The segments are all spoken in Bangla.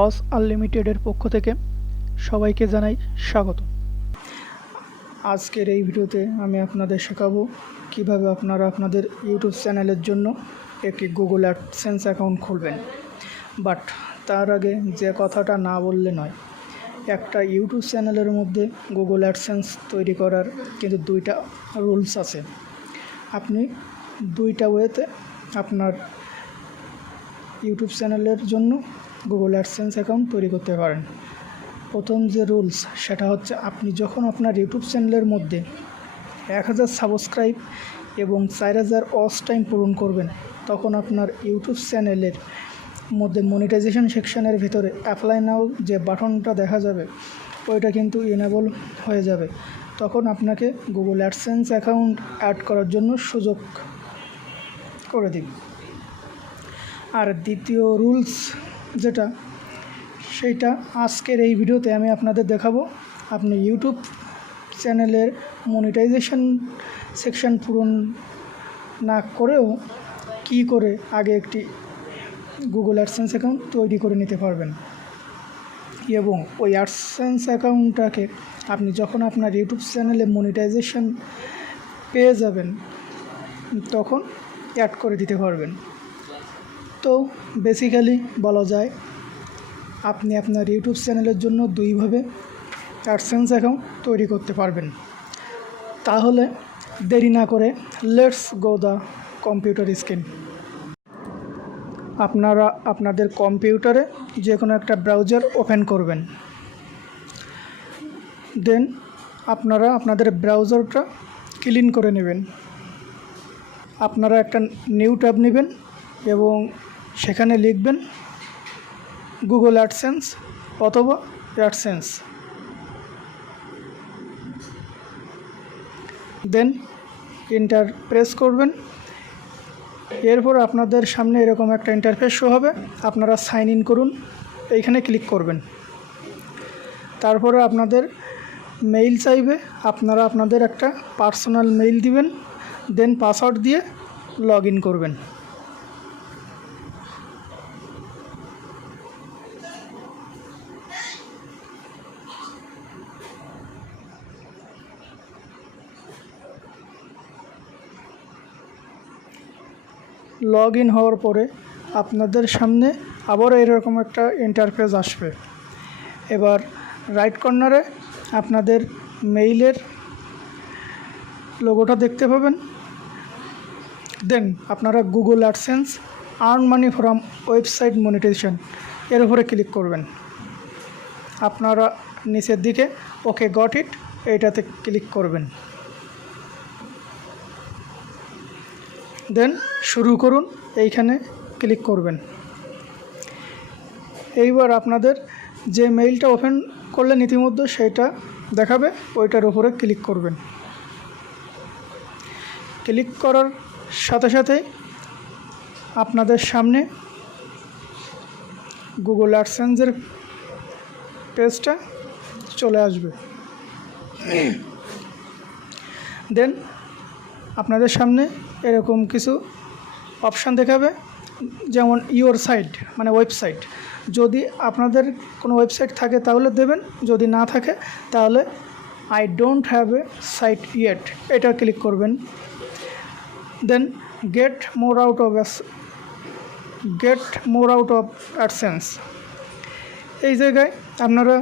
অস আনলিমিটেডের পক্ষ থেকে সবাইকে জানাই স্বাগত। আজকের এই ভিডিওতে আমি আপনাদের শেখাবো কিভাবে আপনারা আপনাদের ইউটিউব চ্যানেলের জন্য একটি গুগল অ্যাডসেন্স অ্যাকাউন্ট খুলবেন। বাট তার আগে যে কথাটা না বললে নয়, একটা ইউটিউব চ্যানেলের মধ্যে গুগল অ্যাডসেন্স তৈরি করার কিন্তু দুইটা রুলস আছে। আপনি দুইটা ওয়েতে আপনার ইউটিউব চ্যানেলের জন্য গুগল অ্যাডসেন্স অ্যাকাউন্ট তৈরি করতে পারেন। প্রথম যে রুলস সেটা হচ্ছে, আপনি যখন আপনার ইউটিউব চ্যানেলের মধ্যে 1000 সাবস্ক্রাইব এবং 4000 ওয়াচ টাইম পূরণ করবেন, তখন আপনার ইউটিউব চ্যানেলের মধ্যে মনিটাইজেশন সেকশনের ভিতরে অ্যাপ্লাই নাও যে বাটনটা দেখা যাবে, ওইটা কিন্তু ইনেবল হয়ে যাবে। তখন আপনাকে গুগল অ্যাডসেন্স অ্যাকাউন্ট অ্যাড করার জন্য সুযোগ করে দিন। আর দ্বিতীয় রুলস যেটা, সেইটা আজকের এই ভিডিওতে আমি আপনাদের দেখাবো। আপনি ইউটিউব চ্যানেলের মনিটাইজেশন সেকশন পূরণ না করেও কি করে আগে একটি গুগল অ্যাডসেন্স অ্যাকাউন্ট তৈরি করে নিতে পারবেন, এবং ওই অ্যাডসেন্স অ্যাকাউন্টটাকে আপনি যখন আপনার ইউটিউব চ্যানেলে মনিটাইজেশন পেয়ে যাবেন তখন অ্যাড করে দিতে পারবেন। তো বেসিক্যালি বলা যায়, আপনি আপনার ইউটিউব চ্যানেলের জন্য দুইভাবে অ্যাডসেন্স অ্যাকাউন্ট তৈরি করতে পারবেন। তাহলে দেরি না করে let's go the computer screen. আপনারা আপনাদের কম্পিউটারে যে কোনো একটা ব্রাউজার ওপেন করবেন। দেন আপনারা আপনাদের ব্রাউজারটা ক্লিন করে নেবেন। আপনারা একটা নিউ ট্যাব নেবেন এবং সেখানে লিখবেন গুগল অ্যাডসেন্স অথবা অ্যাডসেন্স। দেন এন্টার প্রেস করবেন। এরপর আপনাদের সামনে এরকম একটা ইন্টারফেস শো হবে। আপনারা সাইন ইন করুন, এইখানে ক্লিক করবেন। তারপরে আপনাদের মেইল চাইবে, আপনারা আপনাদের একটা পার্সোনাল মেইল দিবেন, দেন পাসওয়ার্ড দিয়ে লগ ইন করবেন। লগ ইন হওয়ার পরে আপনাদের সামনে আবার এরকম একটা ইন্টারফেস আসবে। এবার রাইট কর্নারে আপনাদের মেইলের লোগোটা দেখতে পাবেন। দেন আপনারা Google AdSense earn money from website monetization এর উপরে ক্লিক করবেন। আপনারা নিচের দিকে ওকে গট ইট এইটাতে ক্লিক করবেন। দেন শুরু করুন, এইখানে ক্লিক করবেন। এইবার আপনাদের যে মেইলটা ওপেন করলেন ইতিমধ্যে সেইটা দেখাবে, ওইটার উপরে ক্লিক করবেন। ক্লিক করার সাথে সাথেই আপনাদের সামনে গুগল অ্যাডসেন্সের পেজটা চলে আসবে। দেন আপনাদের সামনে এরকম কিছু অপশান দেখাবে, যেমন ইওর সাইট মানে ওয়েবসাইট। যদি আপনাদের কোনো ওয়েবসাইট থাকে তাহলে দেবেন, যদি না থাকে তাহলে I don't have a site yet এটা ক্লিক করবেন। Then get more out of AdSense, এই জায়গায় আপনারা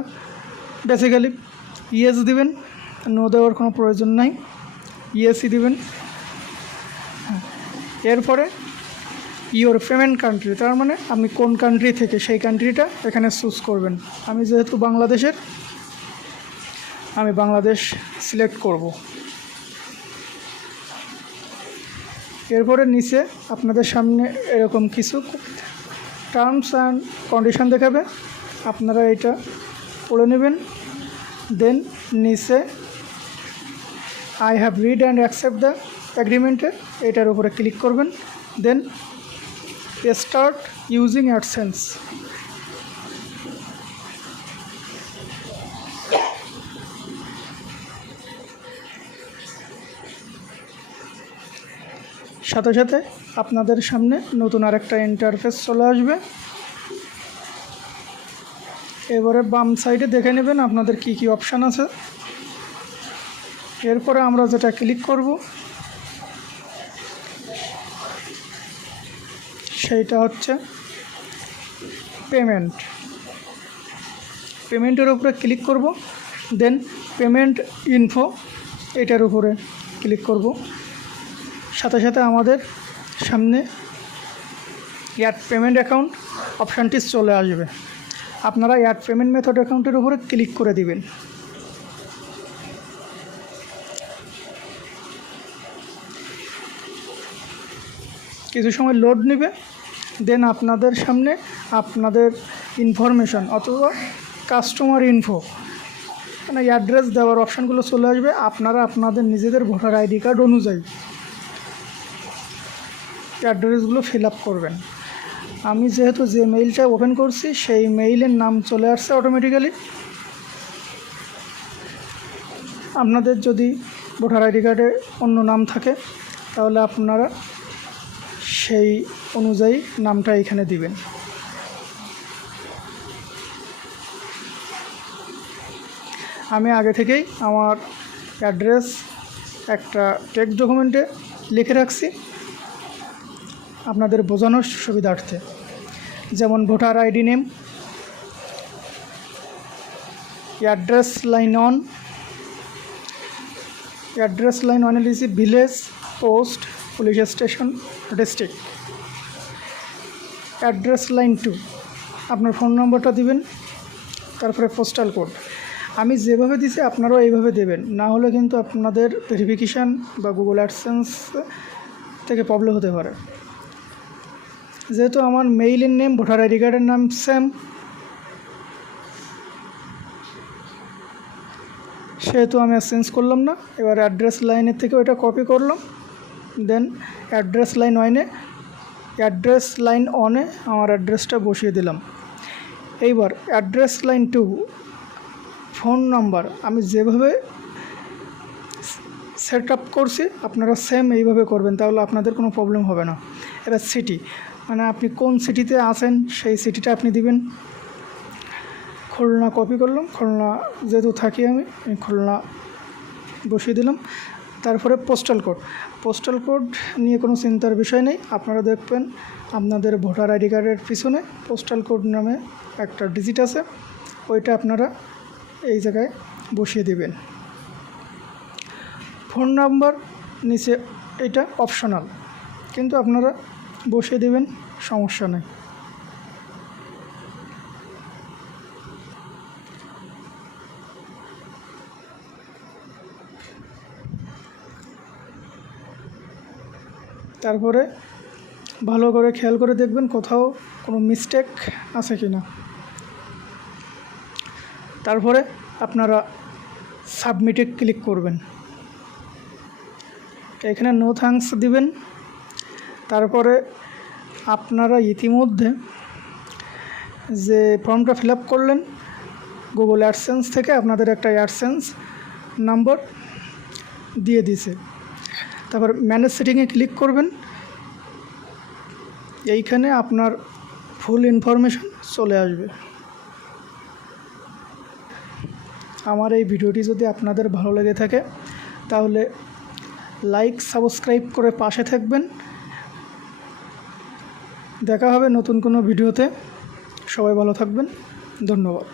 বেসিক্যালি ইয়েস দিবেন, নো দেওয়ার কোনো প্রয়োজন নাই, ইয়েসই দিবেন। এরপরে ইওর পেমেন্ট কান্ট্রি, তার মানে আপনি কোন কান্ট্রি থেকে, সেই কান্ট্রিটা এখানে চুজ করবেন। আমি যেহেতু বাংলাদেশের, আমি বাংলাদেশ সিলেক্ট করব। এরপরে নিচে আপনাদের সামনে এরকম কিছু টার্মস অ্যান্ড কন্ডিশন দেখাবে, আপনারা এটা পড়ে নেবেন। দেন নিচে I have read and accept the এগ্রিমেন্টে এটার উপরে ক্লিক করবেন। Then start using AdSense. সাথে সাথে আপনাদের সামনে নতুন আরেকটা ইন্টারফেস চলে আসবে। এবারে বাম সাইডে দেখে নেবেন আপনাদের কি কি অপশান আছে। এরপরে আমরা যেটা ক্লিক করব সেইটা হচ্ছে পেমেন্টের উপরে ক্লিক করব, দেন পেমেন্ট ইনফো এটার উপরে ক্লিক করব। সাথে সাথে আমাদের সামনে অ্যাড পেমেন্ট অ্যাকাউন্ট অপশানটি চলে আসবে। আপনারা অ্যাড পেমেন্ট মেথড অ্যাকাউন্টের উপরে ক্লিক করে দিবেন। কিছু সময় লোড নেবে, দেন আপনাদের সামনে আপনাদের ইনফরমেশন অথবা কাস্টমার ইনফো মানে অ্যাড্রেস দেওয়ার অপশানগুলো চলে আসবে। আপনারা আপনাদের নিজেদের ভোটার আইডি কার্ড অনুযায়ী অ্যাড্রেসগুলো ফিল আপ করবেন। আমি যেহেতু যে মেইলটা ওপেন করছি সেই মেইলের নাম চলে আসছে অটোমেটিক্যালি। আপনাদের যদি ভোটার আইডি কার্ডে অন্য নাম থাকে তাহলে আপনারা সেই অনুযায়ী নামটা এখানে দিবেন। আমি আগে থেকেই আমার অ্যাড্রেস একটা টেক্সট ডকুমেন্টে লিখে রাখছি আপনাদের বোঝানোর সুবিধার্থে। যেমন voter ID name, address line one লিখছি village, post, police station, district. Address line 2 আপনার ফোন নম্বরটা দিবেন, তারপরে পোস্টাল কোড। আমি যেভাবে দিছি আপনারাও এইভাবে দেবেন, না হলে কিন্তু আপনাদের ভেরিফিকেশান বা গুগল অ্যাডসেন্স থেকে প্রবলেম হতে পারে। যেহেতু আমার মেইলের নেম ভোটার আইডি কার্ডের নাম সেম, সেহেতু আমি আর চেঞ্জ করলাম না। এবার অ্যাড্রেস লাইনের থেকে ওইটা কপি করলাম, দেন অ্যাড্রেস লাইন ওয়ানে আমার অ্যাড্রেসটা বসিয়ে দিলাম। এইবার অ্যাড্রেস লাইন 2 ফোন নাম্বার আমি যেভাবে সেট আপ করছি আপনারা সেম এইভাবে করবেন, তাহলে আপনাদের কোনো প্রবলেম হবে না। এবার সিটি মানে আপনি কোন সিটিতে আছেন সেই সিটিটা আপনি দিবেন। খুলনা কপি করলাম, খুলনা যেহেতু থাকি আমি খুলনা বসিয়ে দিলাম। তারপরে পোস্টাল কোড নিয়ে কোনো চিন্তার বিষয় নেই। আপনারা দেখবেন আপনাদের ভোটার আইডি কার্ডের পিছনে পোস্টাল কোড নামে একটা ডিজিট আছে, ওইটা আপনারা এই জায়গায় বসিয়ে দিবেন। ফোন নাম্বার নিচে এটা অপশনাল, কিন্তু আপনারা বসিয়ে দেবেন, সমস্যা নেই। তারপরে ভালো করে খেয়াল করে দেখবেন কোথাও কোনো মিস্টেক আছে কি না। তারপরে আপনারা সাবমিটে ক্লিক করবেন, এখানে নো থ্যাঙ্কস দিবেন। তারপরে আপনারা ইতিমধ্যে যে ফর্মটা ফিল আপ করলেন গুগল অ্যাডসেন্স থেকে আপনাদের একটা অ্যাডসেন্স নাম্বার দিয়ে দিছে। তারপর ম্যানেজ সেটিংয়ে ক্লিক করবেন, এইখানে আপনার ফুল ইনফরমেশন চলে আসবে। আমার এই ভিডিওটি যদি আপনাদের ভালো লেগে থাকে তাহলে লাইক সাবস্ক্রাইব করে পাশে থাকবেন। দেখা হবে নতুন কোনো ভিডিওতে। সবাই ভালো থাকবেন, ধন্যবাদ।